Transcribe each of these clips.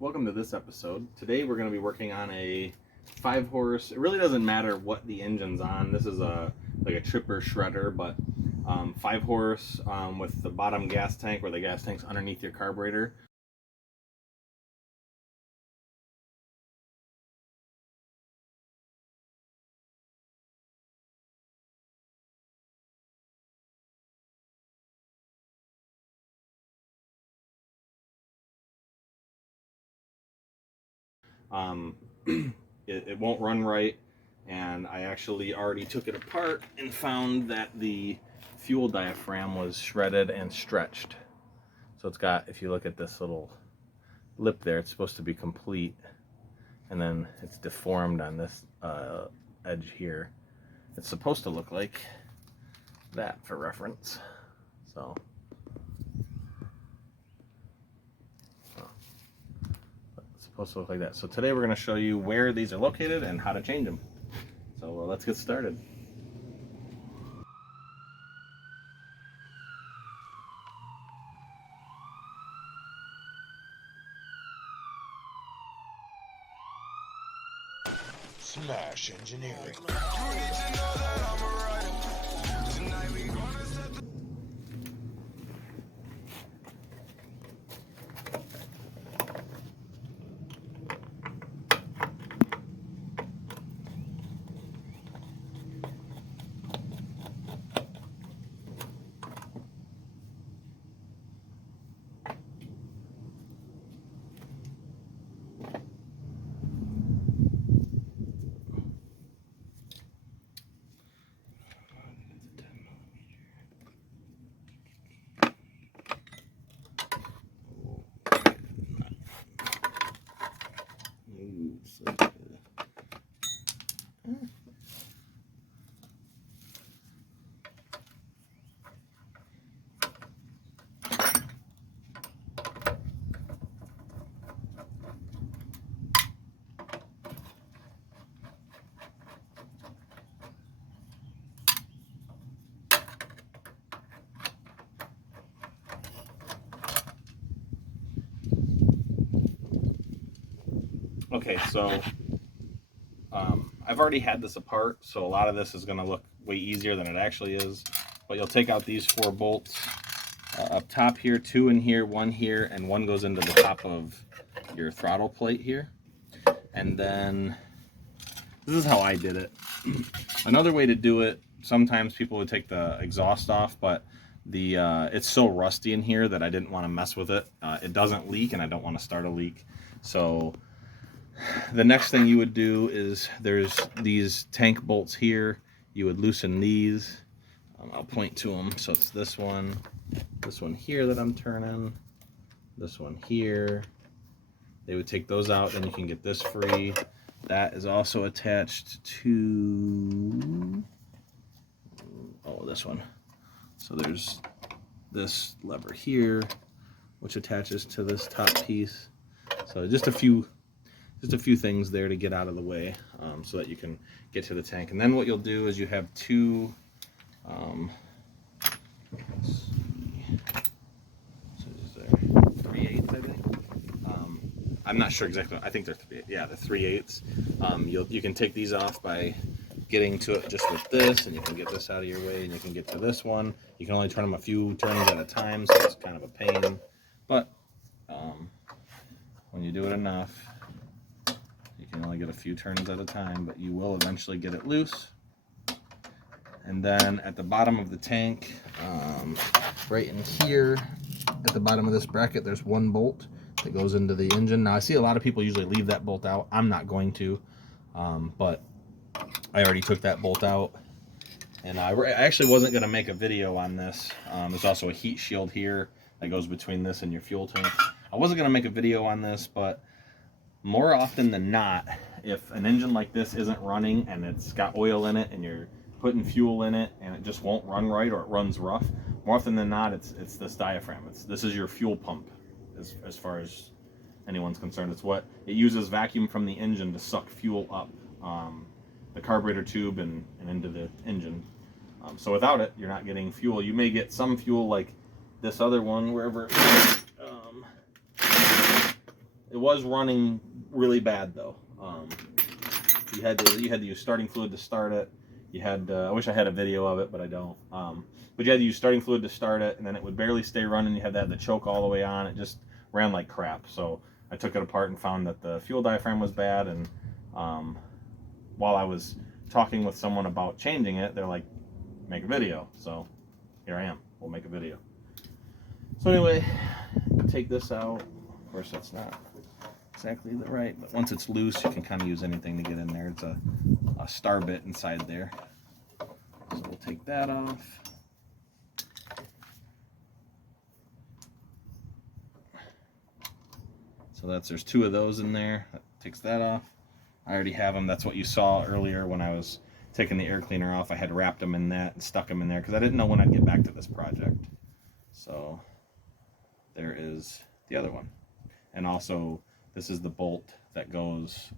Welcome to this episode. Today we're going to be working on a 5-horse. It really doesn't matter what the engine's on. This is like a tripper shredder, but 5-horse with the bottom gas tank where the gas tank's underneath your carburetor. It won't run right, and I actually already took it apart and found that the fuel diaphragm was shredded and stretched. So it's got, if you look at this little lip there, it's supposed to be complete, and then it's deformed on this edge here. It's supposed to look like that for reference. So it's supposed to look like that. So today we're going to show you where these are located and how to change them. So let's get started. Smash Engineering. Okay, so I've already had this apart, so a lot of this is going to look way easier than it actually is. But you'll take out these 4 bolts up top here, 2 in here, 1 here, and 1 goes into the top of your throttle plate here. And then this is how I did it. Another way to do it, sometimes people would take the exhaust off, but it's so rusty in here that I didn't want to mess with it. It doesn't leak, and I don't want to start a leak. So the next thing you would do is there's these tank bolts here. You would loosen these. I'll point to them. So it's this one here that I'm turning, this one here. They would take those out, then you can get this free. That is also attached to, this one. So there's this lever here, which attaches to this top piece. So just a few things there to get out of the way, so that you can get to the tank. And then what you'll do is you have 2, let's see, so is there 3/8, I think. I'm not sure exactly. I think they're 3/8. Yeah, the 3/8. You can take these off by getting to it just with this, and you can get this out of your way, and you can get to this one. You can only turn them a few turns at a time, so it's kind of a pain. But when you do it enough, you can only get a few turns at a time, but you will eventually get it loose. And then at the bottom of the tank, right in here, at the bottom of this bracket, there's 1 bolt that goes into the engine. Now I see a lot of people usually leave that bolt out. I'm not going to, but I already took that bolt out. And I actually wasn't going to make a video on this. There's also a heat shield here that goes between this and your fuel tank. I wasn't going to make a video on this, but more often than not, if an engine like this isn't running and it's got oil in it and you're putting fuel in it and it just won't run right, or it runs rough, more often than not, it's this diaphragm. This is your fuel pump, as far as anyone's concerned. It's what it uses vacuum from the engine to suck fuel up the carburetor tube and into the engine. So without it, you're not getting fuel. You may get some fuel like this other one, wherever It was running really bad though. You had to use starting fluid to start it. You had I wish I had a video of it, but I don't. But you had to use starting fluid to start it, and then it would barely stay running. You had to have the choke all the way on. It just ran like crap. So I took it apart and found that the fuel diaphragm was bad. And while I was talking with someone about changing it, they're like, make a video. So here I am. We'll make a video. So anyway, take this out. Of course, that's not exactly the right, but once it's loose, you can kind of use anything to get in there. It's a star bit inside there. So we'll take that off. So there's 2 of those in there. That takes that off. I already have them. That's what you saw earlier when I was taking the air cleaner off. I had wrapped them in that and stuck them in there because I didn't know when I'd get back to this project. So there is the other one. And also, this is the bolt that goes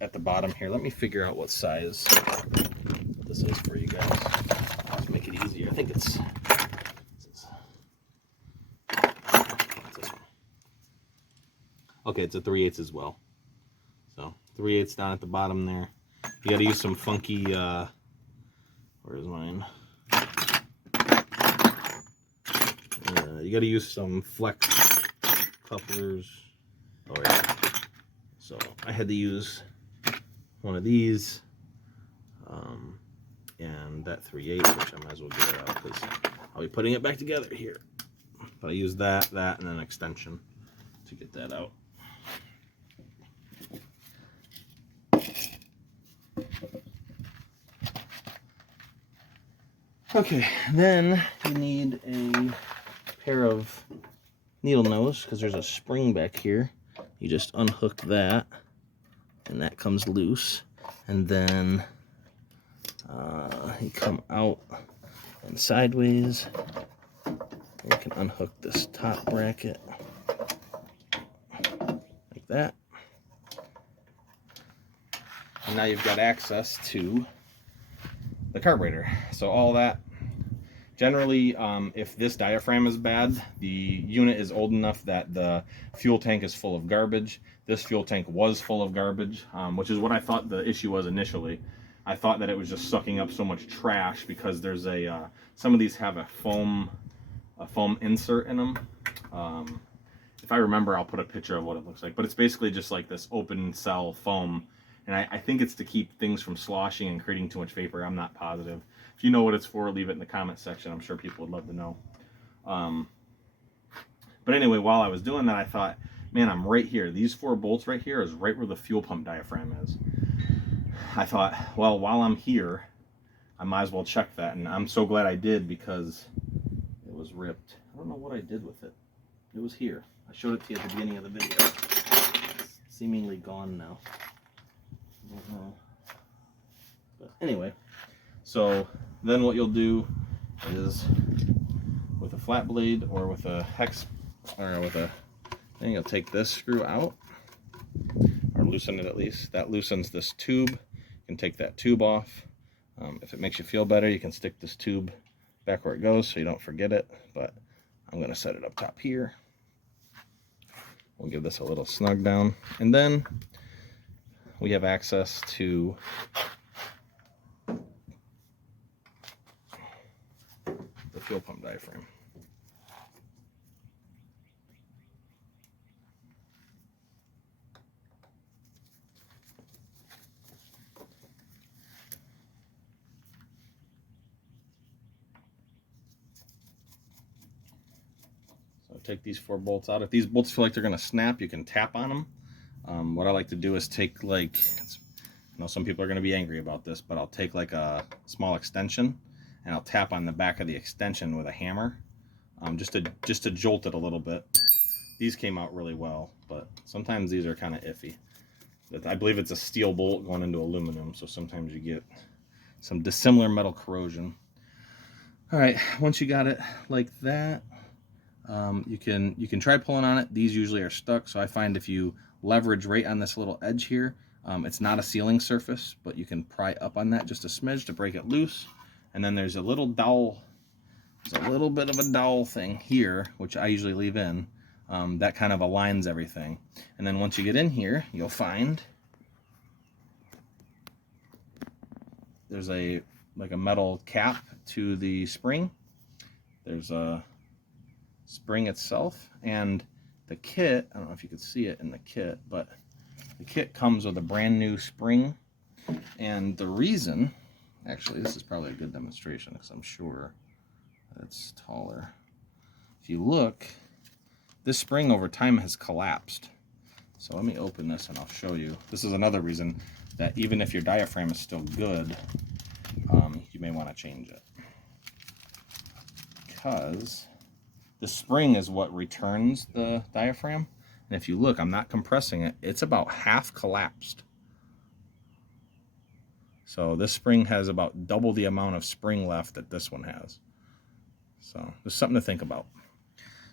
at the bottom here. Let me figure out what size this is for you guys to make it easier. I think it's this one. Okay, it's a 3/8 as well. So 3/8 down at the bottom there. You got to use some funky. Where's mine? You got to use some flex couplers. Oh yeah. So I had to use one of these, and that 3/8, which I might as well get it out because I'll be putting it back together here. But I used that, and an extension to get that out. Okay, then you need a pair of needle nose because there's a spring back here. You just unhook that, and that comes loose, and then you come out and sideways. And you can unhook this top bracket like that, and now you've got access to the carburetor. So all that. Generally, if this diaphragm is bad, the unit is old enough that the fuel tank is full of garbage. This fuel tank was full of garbage, which is what I thought the issue was initially. I thought that it was just sucking up so much trash because there's a some of these have a foam insert in them. If I remember, I'll put a picture of what it looks like. But it's basically just like this open cell foam, and I think it's to keep things from sloshing and creating too much vapor. I'm not positive. If you know what it's for, leave it in the comment section. I'm sure people would love to know. But anyway, while I was doing that, I thought, man, I'm right here. These 4 bolts right here is right where the fuel pump diaphragm is. I thought, well, while I'm here, I might as well check that. And I'm so glad I did because it was ripped. I don't know what I did with it. It was here. I showed it to you at the beginning of the video. It's seemingly gone now. I don't know. But anyway. So then what you'll do is with a flat blade or with a hex or with a thing, you'll take this screw out or loosen it at least. That loosens this tube. You can take that tube off. If it makes you feel better, you can stick this tube back where it goes so you don't forget it. But I'm going to set it up top here. We'll give this a little snug down. And then we have access to the fuel pump diaphragm. So take these 4 bolts out. If these bolts feel like they're going to snap, you can tap on them. What I like to do is take I know some people are going to be angry about this, but I'll take like a small extension and I'll tap on the back of the extension with a hammer, just to jolt it a little bit. These came out really well, but sometimes these are kind of iffy. But I believe it's a steel bolt going into aluminum, so sometimes you get some dissimilar metal corrosion. All right, once you got it like that, you can try pulling on it. These usually are stuck, so I find if you leverage right on this little edge here, it's not a sealing surface, but you can pry up on that just a smidge to break it loose. And then there's a little dowel, there's a little bit of a dowel thing here, which I usually leave in. that kind of aligns everything. And then once you get in here, you'll find there's a metal cap to the spring. There's a spring itself, and the kit, I don't know if you can see it in the kit, but the kit comes with a brand new spring. And the reason, actually this is probably a good demonstration because I'm sure it's taller. If you look, this spring over time has collapsed. So let me open this and I'll show you. This is another reason that even if your diaphragm is still good, you may want to change it. Because the spring is what returns the diaphragm. And if you look, I'm not compressing it. It's about half collapsed. So this spring has about double the amount of spring left that this one has. So there's something to think about.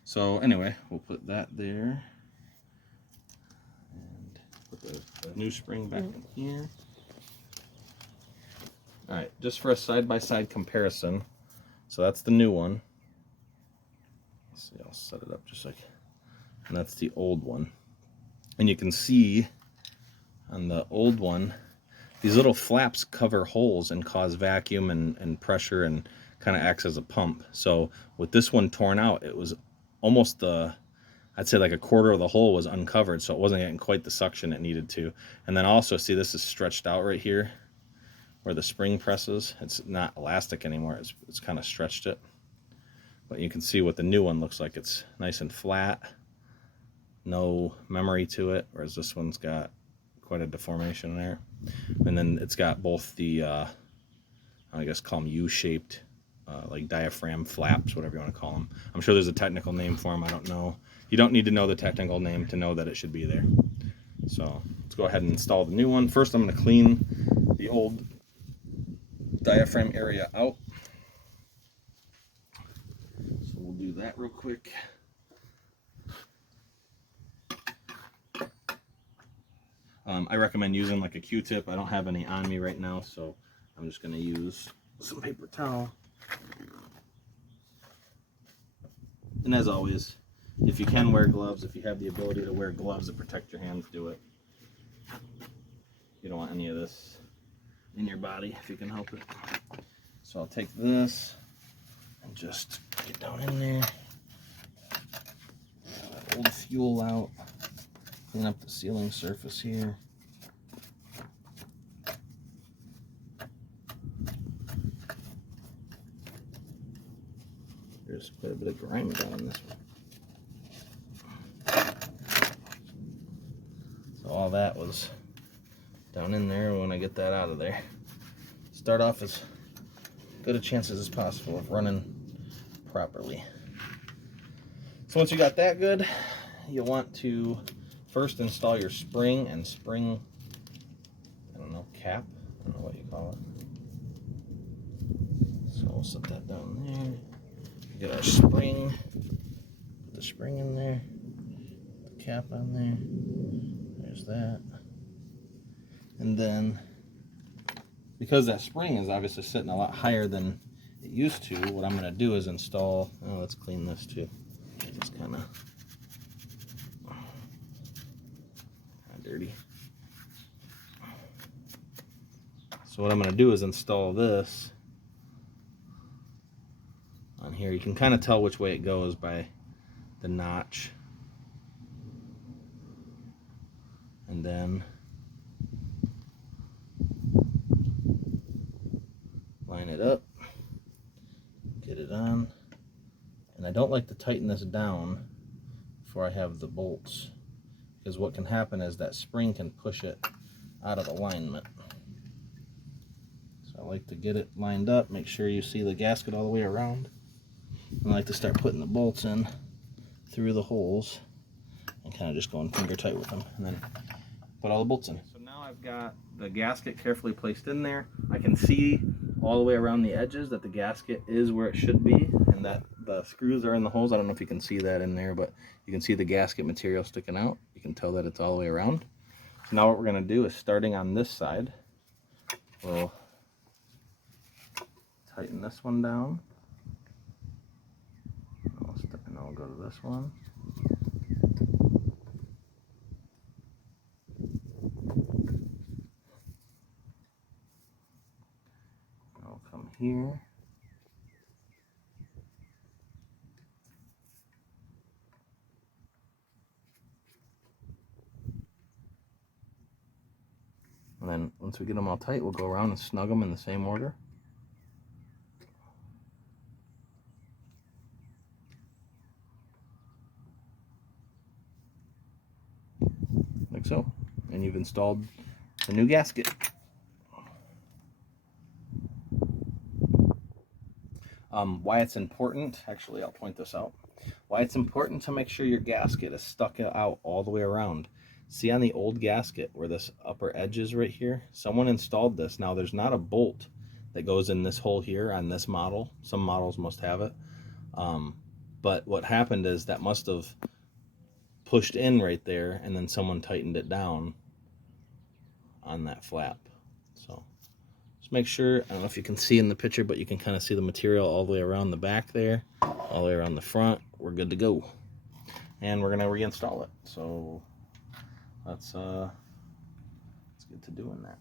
So anyway, we'll put that there. And put the new spring back in here. All right, just for a side-by-side comparison. So that's the new one. Let's see, I'll set it up just like, and that's the old one. And you can see on the old one, these little flaps cover holes and cause vacuum and pressure and kind of acts as a pump. So with this one torn out, it was almost I'd say like a quarter of the hole was uncovered, so it wasn't getting quite the suction it needed to. And then also, see, this is stretched out right here where the spring presses. It's not elastic anymore, it's kind of stretched it. But you can see what the new one looks like. It's nice and flat, no memory to it, whereas this one's got quite a deformation there. And then it's got both the, I guess call them U-shaped, like diaphragm flaps, whatever you want to call them. I'm sure there's a technical name for them, I don't know. You don't need to know the technical name to know that it should be there. So let's go ahead and install the new one. First I'm going to clean the old diaphragm area out. So we'll do that real quick. I recommend using like a Q-tip. I don't have any on me right now, so I'm just going to use some paper towel. And as always, if you can wear gloves, if you have the ability to wear gloves to protect your hands, do it. You don't want any of this in your body if you can help it. So I'll take this and just get down in there. That old fuel out. Clean up the sealing surface here. There's quite a bit of grime down in this one. So all that was down in there. When I get that out of there, start off as good a chances as possible of running properly. So once you got that good, you'll want to first install your spring and spring, I don't know, cap, I don't know what you call it. So we'll set that down there. Get our spring, put the spring in there, put the cap on there, there's that. And then, because that spring is obviously sitting a lot higher than it used to, what I'm gonna do is install, oh, let's clean this too. It's kind of dirty. So what I'm going to do is install this on here. You can kind of tell which way it goes by the notch. And then line it up, get it on. And I don't like to tighten this down before I have the bolts, because what can happen is that spring can push it out of alignment. So I like to get it lined up, make sure you see the gasket all the way around. And I like to start putting the bolts in through the holes and kind of just going finger tight with them, and then put all the bolts in. So now I've got the gasket carefully placed in there. I can see all the way around the edges that the gasket is where it should be, and that the screws are in the holes. I don't know if you can see that in there, but you can see the gasket material sticking out. You can tell that it's all the way around. So now what we're going to do is, starting on this side, we'll tighten this one down. And I'll go to this one. here. And then once we get them all tight, we'll go around and snug them in the same order. Like so. And you've installed the new gasket. Why it's important, actually I'll point this out. Why it's important to make sure your gasket is stuck out all the way around. See on the old gasket where this upper edge is right here? Someone installed this. Now there's not a bolt that goes in this hole here on this model. Some models must have it. But what happened is that must have pushed in right there and then someone tightened it down on that flap. So just make sure, I don't know if you can see in the picture, but you can kind of see the material all the way around the back there, all the way around the front. We're good to go. And we're gonna reinstall it. So let's get to doing that.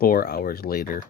Four hours later.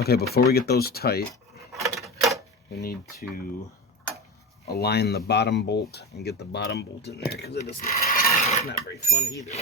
Okay, before we get those tight, we need to align the bottom bolt and get the bottom bolt in there because it's not very fun either.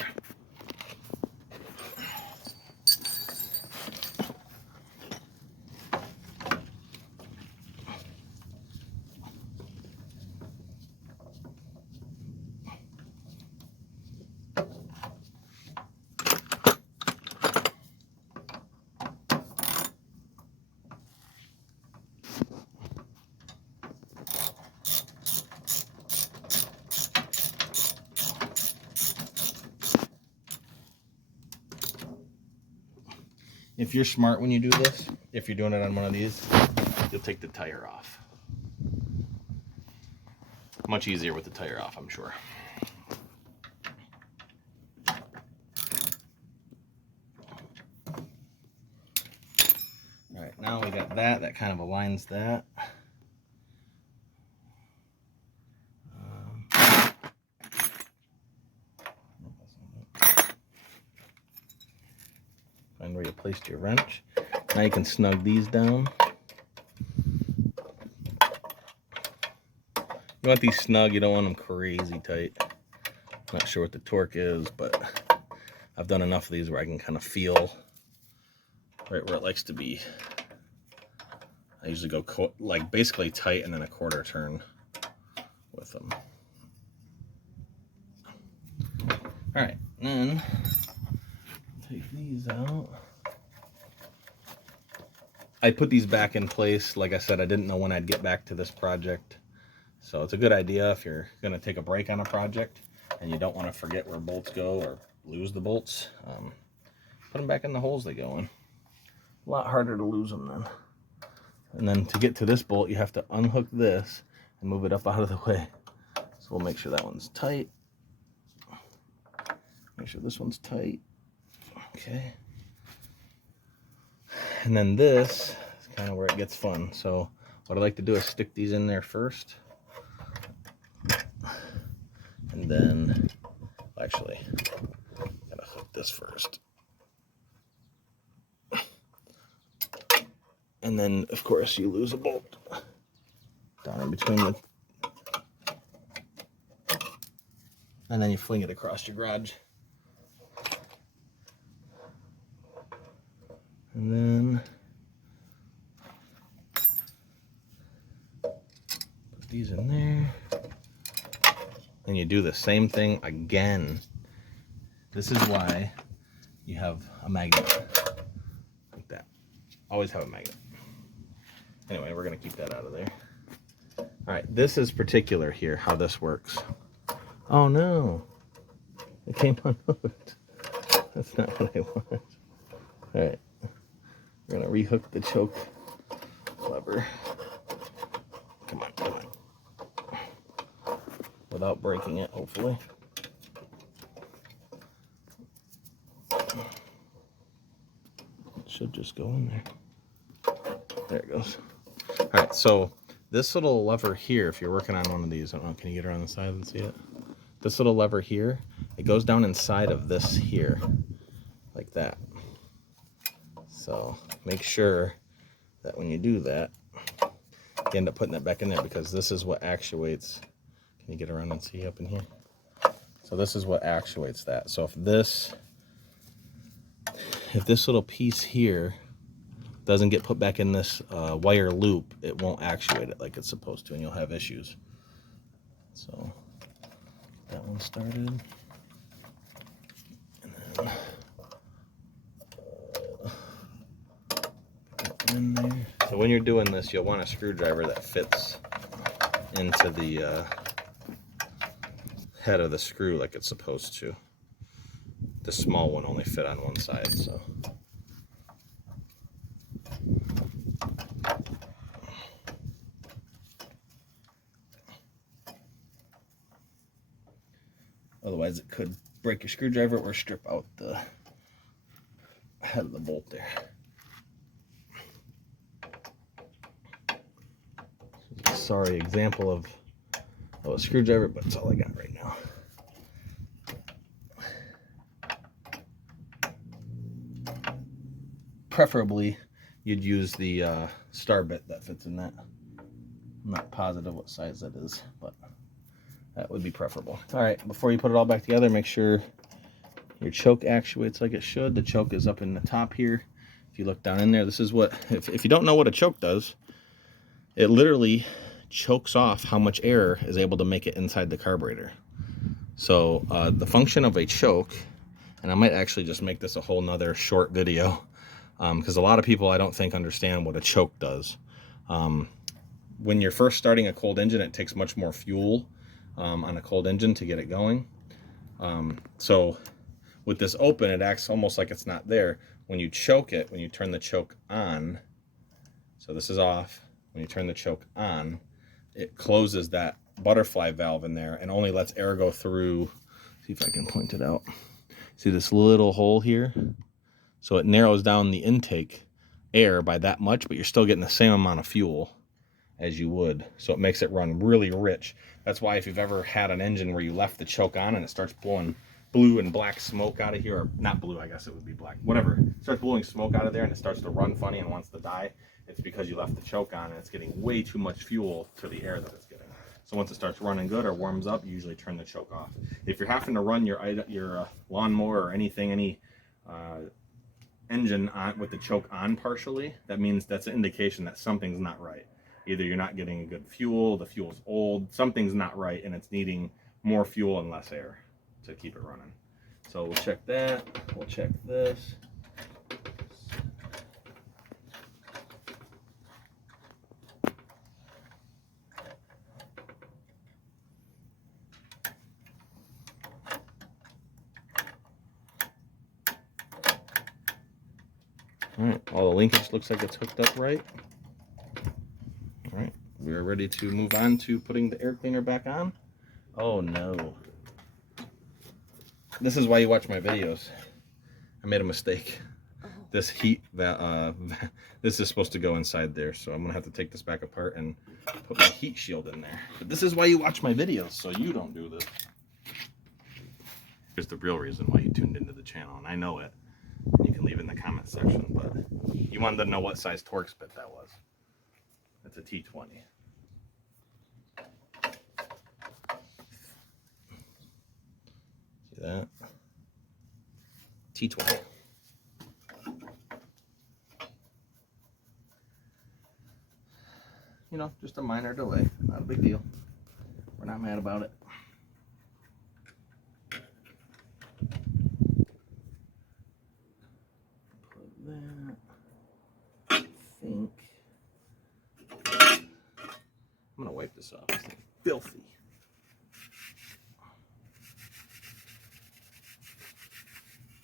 if you're smart when you do this, if you're doing it on one of these, you'll take the tire off. Much easier with the tire off, I'm sure. All right, now we got that. That kind of aligns that. Find where you placed your wrench. Now you can snug these down. You want these snug, you don't want them crazy tight. Not sure what the torque is, but I've done enough of these where I can kind of feel right where it likes to be. I usually go like basically tight and then a quarter turn with them. All right, then take these out. I put these back in place. Like I said, I didn't know when I'd get back to this project. So it's a good idea if you're going to take a break on a project and you don't want to forget where bolts go or lose the bolts. Put them back in the holes they go in. A lot harder to lose them then. And then to get to this bolt, you have to unhook this and move it up out of the way. So we'll make sure that one's tight. Make sure this one's tight. Okay. And then this is kind of where it gets fun. So what I like to do is stick these in there first. And then, actually, gotta hook this first. And then, of course, you lose a bolt down in between the... And then you fling it across your garage. And then put these in there. And you do the same thing again. This is why you have a magnet like that. Always have a magnet. Anyway, we're gonna keep that out of there. All right, this is particular here, how this works. Oh no, it came unhooked. That's not what I want. All right, we're gonna rehook the choke lever. Come on, come on. Without breaking it, hopefully. It should just go in there. There it goes. All right, so this little lever here, if you're working on one of these, I don't know, can you get around the side and see it? This little lever here, it goes down inside of this here, like that. So make sure that when you do that, you end up putting that back in there, because this is what actuates. Can you get around and see up in here? So this is what actuates that. So if this little piece here doesn't get put back in this wire loop, it won't actuate it like it's supposed to, and you'll have issues. So that one started. And then put that in there. So when you're doing this, you'll want a screwdriver that fits into the head of the screw like it's supposed to. The small one only fit on one side, so. Otherwise it could break your screwdriver or strip out the head of the bolt there. This is a sorry example of a screwdriver, but it's all I got right now. Preferably, you'd use the star bit that fits in that. I'm not positive what size that is, but that would be preferable. All right, before you put it all back together, make sure your choke actuates like it should. The choke is up in the top here. If you look down in there, this is what, if you don't know what a choke does, it literally chokes off how much air is able to make it inside the carburetor. So the function of a choke, and I might actually just make this a whole nother short video, because a lot of people I don't think understand what a choke does. When you're first starting a cold engine, it takes much more fuel on a cold engine to get it going. So With this open, it acts almost like it's not there. When you choke it, when you turn the choke on, so this is off, when you turn the choke on, it closes that butterfly valve in there and only lets air go through. See if I can point it out. See this little hole here? So it narrows down the intake air by that much, but you're still getting the same amount of fuel as you would. So it makes it run really rich. That's why if you've ever had an engine where you left the choke on and it starts blowing blue and black smoke out of here, or not blue, I guess it would be black, whatever, it starts blowing smoke out of there and it starts to run funny and wants to die, it's because you left the choke on and it's getting way too much fuel to the air that it's getting. So once it starts running good or warms up, you usually turn the choke off. If you're having to run your lawnmower or anything, any engine on with the choke on partially, that means that's an indication that something's not right. Either you're not getting a good fuel, the fuel's old, something's not right, and it's needing more fuel and less air to keep it running. So we'll check that, we'll check this. All right, all the linkage looks like it's hooked up right. All right, we're ready to move on to putting the air cleaner back on. Oh no. This is why you watch my videos. I made a mistake. This heat, this is supposed to go inside there, so I'm gonna have to take this back apart and put my heat shield in there. But this is why you watch my videos, so you don't do this. Here's the real reason why you tuned into the channel, and I know it. You can leave in the comment section, but you wanted to know what size Torx bit that was. It's a T20. See that? T20. You know, just a minor delay. Not a big deal. We're not mad about it. Put that. I think. I'm gonna wipe this off. It's filthy.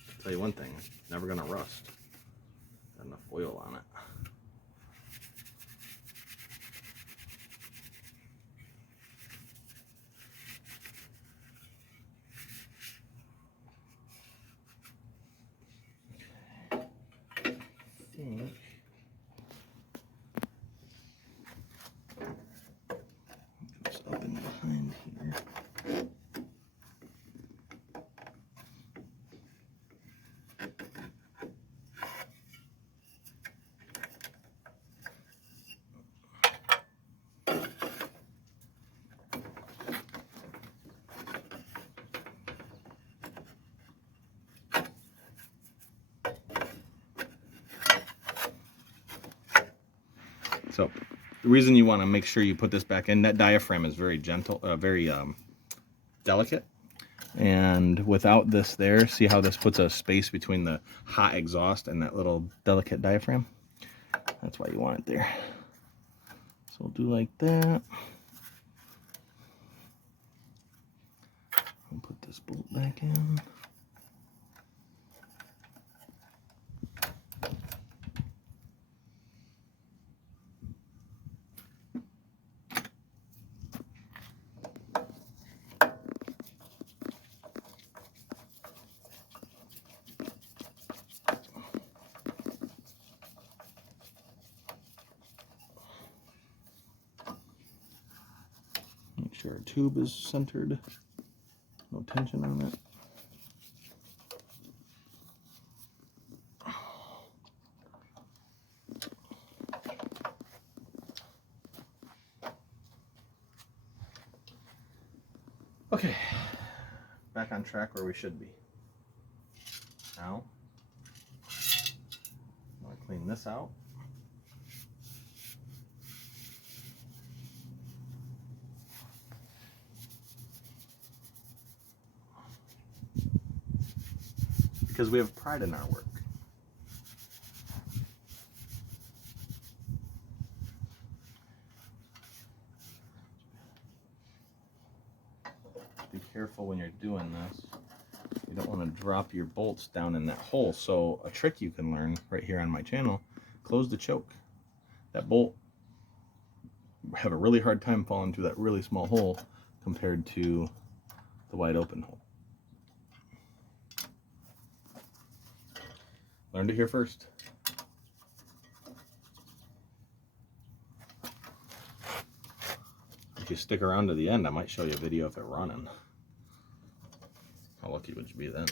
I'll tell you one thing, it's never gonna rust. Got enough oil on it. Goes up and behind here. So the reason you want to make sure you put this back in, that diaphragm is very gentle, very delicate. And without this there, see how this puts a space between the hot exhaust and that little delicate diaphragm? That's why you want it there. So we'll do like that. I'll put this bolt back in. Make sure our tube is centered. No tension on it. Okay, back on track where we should be. Now, I'm going to clean this out. Because we have pride in our work. Be careful when you're doing this. you don't want to drop your bolts down in that hole. So a trick you can learn right here on my channel, close the choke. That bolt have a really hard time falling through that really small hole compared to the wide open hole. Learned it here first. If you stick around to the end, I might show you a video of it running. How lucky would you be then?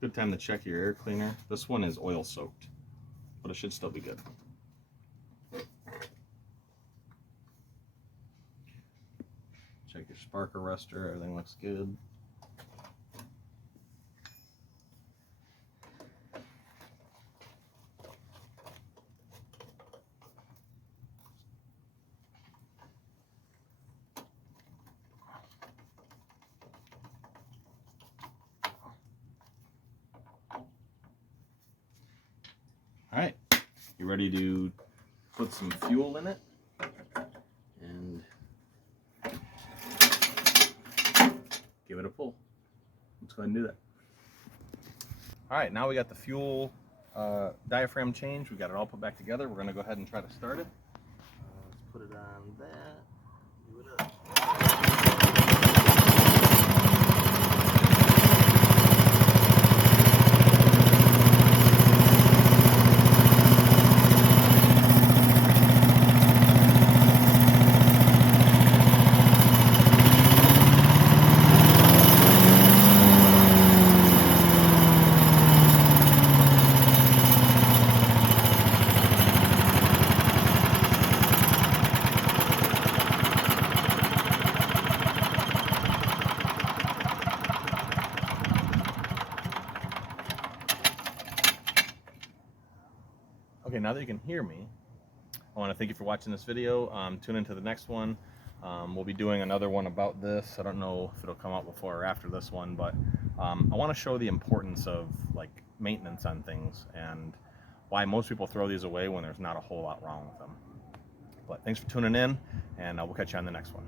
Good time to check your air cleaner. This one is oil soaked, but it should still be good. Check your spark arrestor, everything looks good. All right, you ready to put some fuel in it? And give it a pull. Let's go ahead and do that. All right, now we got the fuel diaphragm change. We got it all put back together. We're gonna go ahead and try to start it. Let's put it on that. Do it up. Okay, now that you can hear me, I want to thank you for watching this video. Tune into the next one. We'll be doing another one about this. I don't know if it'll come out before or after this one, but I want to show the importance of like maintenance on things and why most people throw these away when there's not a whole lot wrong with them. But thanks for tuning in, and we'll catch you on the next one.